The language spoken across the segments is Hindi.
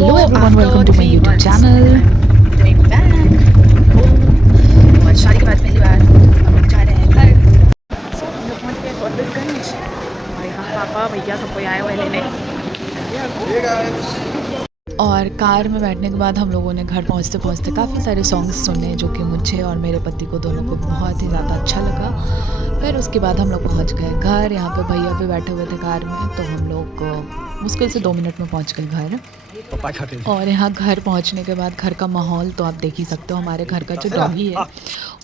Hello everyone, welcome to my YouTube channel. और शादी के बाद पहली बार हम लोग जा रहे हैं घर। हम लोग पहुँच गए फॉरबिसगंज और यहाँ पापा भैया सबको आए हुए लेने। और कार में बैठने के बाद हम लोगों ने घर पहुंचते पहुंचते काफ़ी सारे सॉन्ग्स सुने जो कि मुझे और मेरे पति को दोनों को बहुत ही ज़्यादा अच्छा लगा। फिर उसके बाद हम लोग पहुंच गए घर। यहाँ पे भैया भी बैठे हुए थे कार में, तो हम लोग मुश्किल से 2 मिनट में पहुंच गए घर। और यहाँ घर पहुंचने के बाद घर का माहौल तो आप देख ही सकते हो। हमारे घर का जो डॉगी है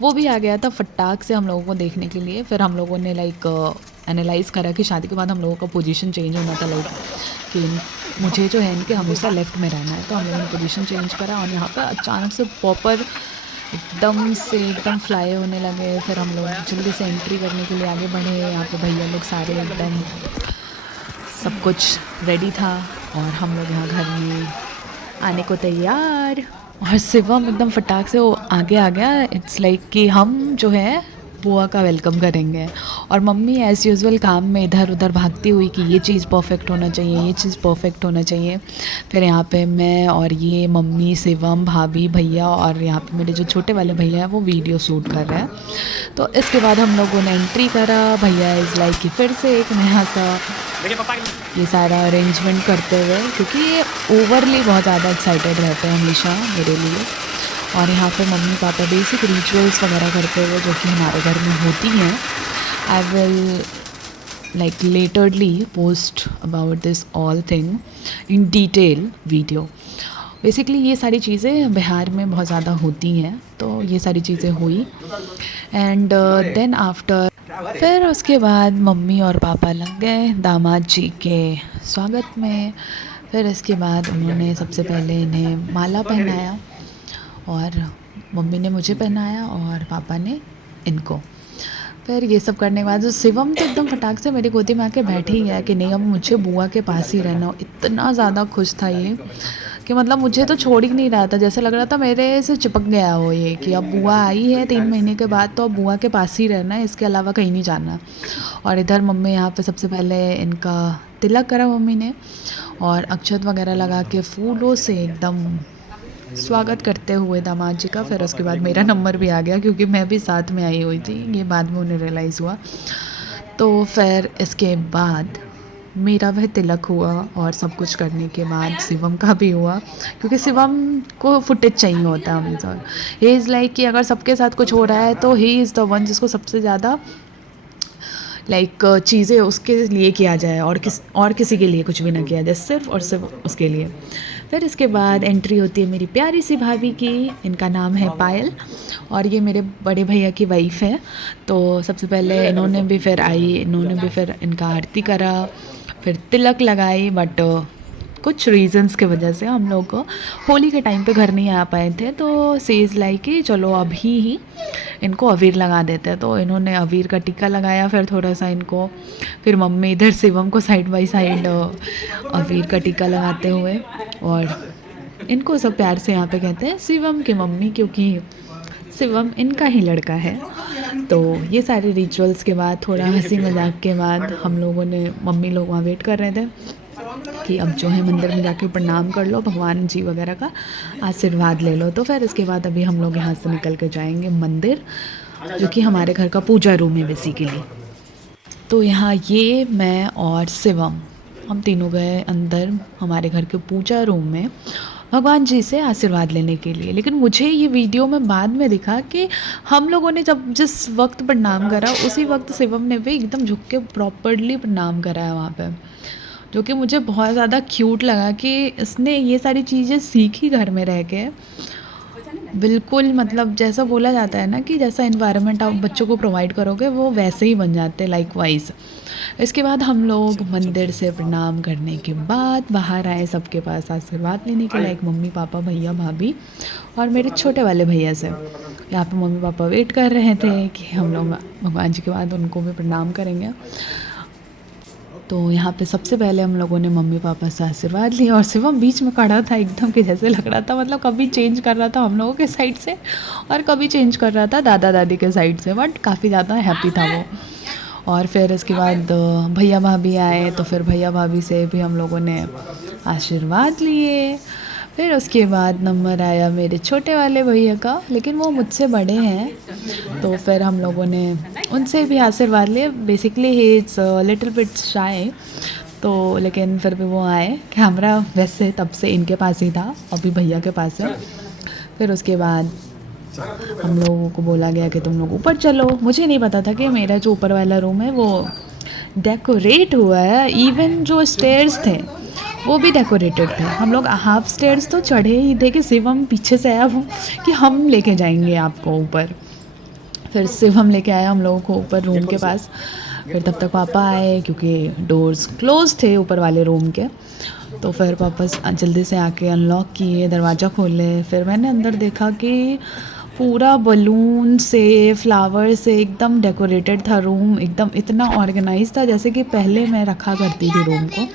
वो भी आ गया था फटाक से हम लोगों को देखने के लिए। फिर हम लोगों ने एनालाइज़ करा कि शादी के बाद हम लोगों का पोजीशन चेंज होना था, कि मुझे जो है इनके हमेशा लेफ़्ट में रहना है। तो हम लोगों ने पोजीशन चेंज करा और यहाँ पर अचानक से पॉपर एकदम फ्लाई होने लगे। फिर हम लोग जल्दी से एंट्री करने के लिए आगे बढ़े। यहाँ पे भैया लोग सारे एकदम सब कुछ रेडी था और हम लोग यहाँ घर में आने को तैयार। और शिवम एकदम फटाक से वो आगे आ गया। इट्स लाइक कि हम जो है बुआ का वेलकम करेंगे। और मम्मी एज़ यूजुअल काम में इधर उधर भागती हुई कि ये चीज़ परफेक्ट होना चाहिए, ये चीज़ परफेक्ट होना चाहिए। फिर यहाँ पे मैं और ये मम्मी, शिवम, भाभी, भैया और यहाँ पे मेरे जो छोटे वाले भैया हैं वो वीडियो शूट कर रहे हैं। तो इसके बाद हम लोगों ने एंट्री करा। भैया इज़ लाइक कि फिर से एक नया सा ये सारा अरेंजमेंट करते हुए, क्योंकि ये ओवरली बहुत ज़्यादा एक्साइटेड रहते हैं हमेशा मेरे लिए। और यहाँ पे मम्मी पापा बेसिक रिचुअल्स वगैरह करते हुए जो कि हमारे घर में होती हैं। I will like literally post about this all thing in detail video. Basically ये सारी चीज़ें बिहार में बहुत ज़्यादा होती हैं, तो ये सारी चीज़ें हुई। एंड देन आफ्टर फिर उसके बाद मम्मी और पापा लग गए दामाद जी के स्वागत में। फिर इसके बाद उन्होंने सबसे पहले इन्हें माला पहनाया और मम्मी ने मुझे पहनाया और पापा ने इनको। फिर ये सब करने के बाद जो शिवम तो एकदम फटाक से मेरी गोदी में आके बैठ ही गया कि नहीं अब मुझे बुआ के पास ही रहना। इतना ज़्यादा खुश था ये कि मतलब मुझे तो छोड़ ही नहीं रहा था। जैसे लग रहा था मेरे से चिपक गया हो ये कि अब बुआ आई है 3 महीने के बाद, तो अब बुआ के पास ही रहना है, इसके अलावा कहीं नहीं जाना। और इधर मम्मी यहाँ पे सबसे पहले इनका तिलक करा मम्मी ने और अक्षत वगैरह लगा के फूलों से एकदम स्वागत करते हुए दामाद जी का। फिर उसके बाद मेरा नंबर भी आ गया क्योंकि मैं भी साथ में आई हुई थी। ये बाद में उन्हें रियलाइज़ हुआ। तो फिर इसके बाद मेरा वह तिलक हुआ और सब कुछ करने के बाद शिवम का भी हुआ, क्योंकि शिवम को फुटेज चाहिए होता है हमेशा। ही इज़ लाइक कि अगर सबके साथ कुछ हो रहा है तो ही इज़ द वन जिसको सबसे ज़्यादा चीज़ें उसके लिए किया जाए और किसी के लिए कुछ भी ना किया जाए, सिर्फ और सिर्फ उसके लिए। फिर इसके बाद एंट्री होती है मेरी प्यारी सी भाभी की। इनका नाम है पायल और ये मेरे बड़े भैया की वाइफ है। तो सबसे पहले इन्होंने भी फिर इनका आरती करा, फिर तिलक लगाई। बट कुछ रीज़न्स के वजह से हम लोग होली के टाइम पे घर नहीं आ पाए थे, तो सेज लाइक कि चलो अभी ही इनको अबीर लगा देते हैं। तो इन्होंने अबीर का टीका लगाया फिर थोड़ा सा इनको। फिर मम्मी इधर शिवम को साइड बाय साइड अबीर का टीका लगाते हुए। और इनको सब प्यार से यहाँ पे कहते हैं शिवम की मम्मी, क्योंकि शिवम इनका ही लड़का है। तो ये सारे रिचुअल्स के बाद थोड़ा हंसी मजाक के बाद हम लोगों ने मम्मी लोग वहाँ वेट कर रहे थे कि अब जो है मंदिर में जाके प्रणाम कर लो, भगवान जी वगैरह का आशीर्वाद ले लो। तो फिर इसके बाद अभी हम लोग यहाँ से निकल के जाएंगे मंदिर, जो कि हमारे घर का पूजा रूम है बेसिकली। तो यहाँ ये मैं और शिवम हम तीनों गए अंदर हमारे घर के पूजा रूम में भगवान जी से आशीर्वाद लेने के लिए। लेकिन मुझे ये वीडियो में बाद में दिखा कि हम लोगों ने जब जिस वक्त प्रणाम करा उसी वक्त शिवम ने भी एकदम झुक के प्रॉपरली प्रणाम करा है वहाँ पे, जो कि मुझे बहुत ज़्यादा क्यूट लगा कि इसने ये सारी चीज़ें सीखी घर में रह के। बिल्कुल मतलब जैसा बोला जाता है ना कि जैसा इन्वायरमेंट आप बच्चों को प्रोवाइड करोगे वो वैसे ही बन जाते हैं लाइकवाइज। इसके बाद हम लोग मंदिर से प्रणाम करने के बाद बाहर आए सबके पास आशीर्वाद लेने के लिए, एक मम्मी पापा भैया भाभी और मेरे छोटे वाले भैया से। यहाँ पे मम्मी पापा वेट कर रहे थे कि हम लोग भगवान जी के बाद उनको भी प्रणाम करेंगे। तो यहाँ पे सबसे पहले हम लोगों ने मम्मी पापा से आशीर्वाद लिया और शिवम बीच में खड़ा था एकदम कि जैसे लग रहा था मतलब कभी चेंज कर रहा था हम लोगों के साइड से और कभी चेंज कर रहा था दादा दादी के साइड से, बट काफ़ी ज़्यादा हैप्पी था वो। और फिर इसके बाद भैया भाभी आए तो फिर भैया भाभी से भी हम लोगों ने आशीर्वाद लिए। फिर उसके बाद नंबर आया मेरे छोटे वाले भैया का, लेकिन वो मुझसे बड़े हैं, तो फिर हम लोगों ने उनसे भी आशीर्वाद लिए। Basically he is little bit shy, तो लेकिन फिर भी वो आए। कैमरा वैसे तब से इनके पास ही था, अभी भैया के पास है। फिर उसके बाद हम लोगों को बोला गया कि तुम लोग ऊपर चलो। मुझे नहीं पता था कि मेरा जो ऊपर वाला रूम है वो डेकोरेट हुआ है, इवन जो स्टेयर्स थे वो भी डेकोरेटेड थे। हम लोग हाफ स्टेयर्स तो चढ़े ही थे कि शिवम पीछे से आया वो कि हम लेके जाएंगे आपको ऊपर। फिर शिवम लेके आया हम लोगों को ऊपर रूम के पास। फिर तब तक पापा आए क्योंकि डोर्स क्लोज थे ऊपर वाले रूम के, तो फिर पापा जल्दी से आके अनलॉक किए, दरवाज़ा खोले। फिर मैंने अंदर देखा कि पूरा बलून से, फ्लावर से एकदम डेकोरेटेड था रूम, एकदम इतना ऑर्गेनाइज था जैसे कि पहले मैं रखा करती थी रूम को,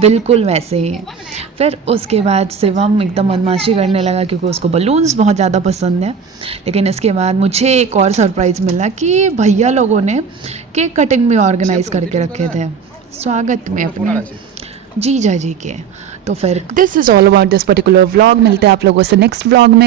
बिल्कुल वैसे ही। फिर उसके बाद शिवम एकदम बदमाशी करने लगा क्योंकि उसको बलून्स बहुत ज़्यादा पसंद है। लेकिन इसके बाद मुझे एक और सरप्राइज़ मिला कि भैया लोगों ने केक कटिंग भी ऑर्गेनाइज करके रखे थे स्वागत में अपने जीजा जी के। तो फिर this is all about this particular vlog. मिलते हैं आप लोगों से नेक्स्ट व्लॉग में।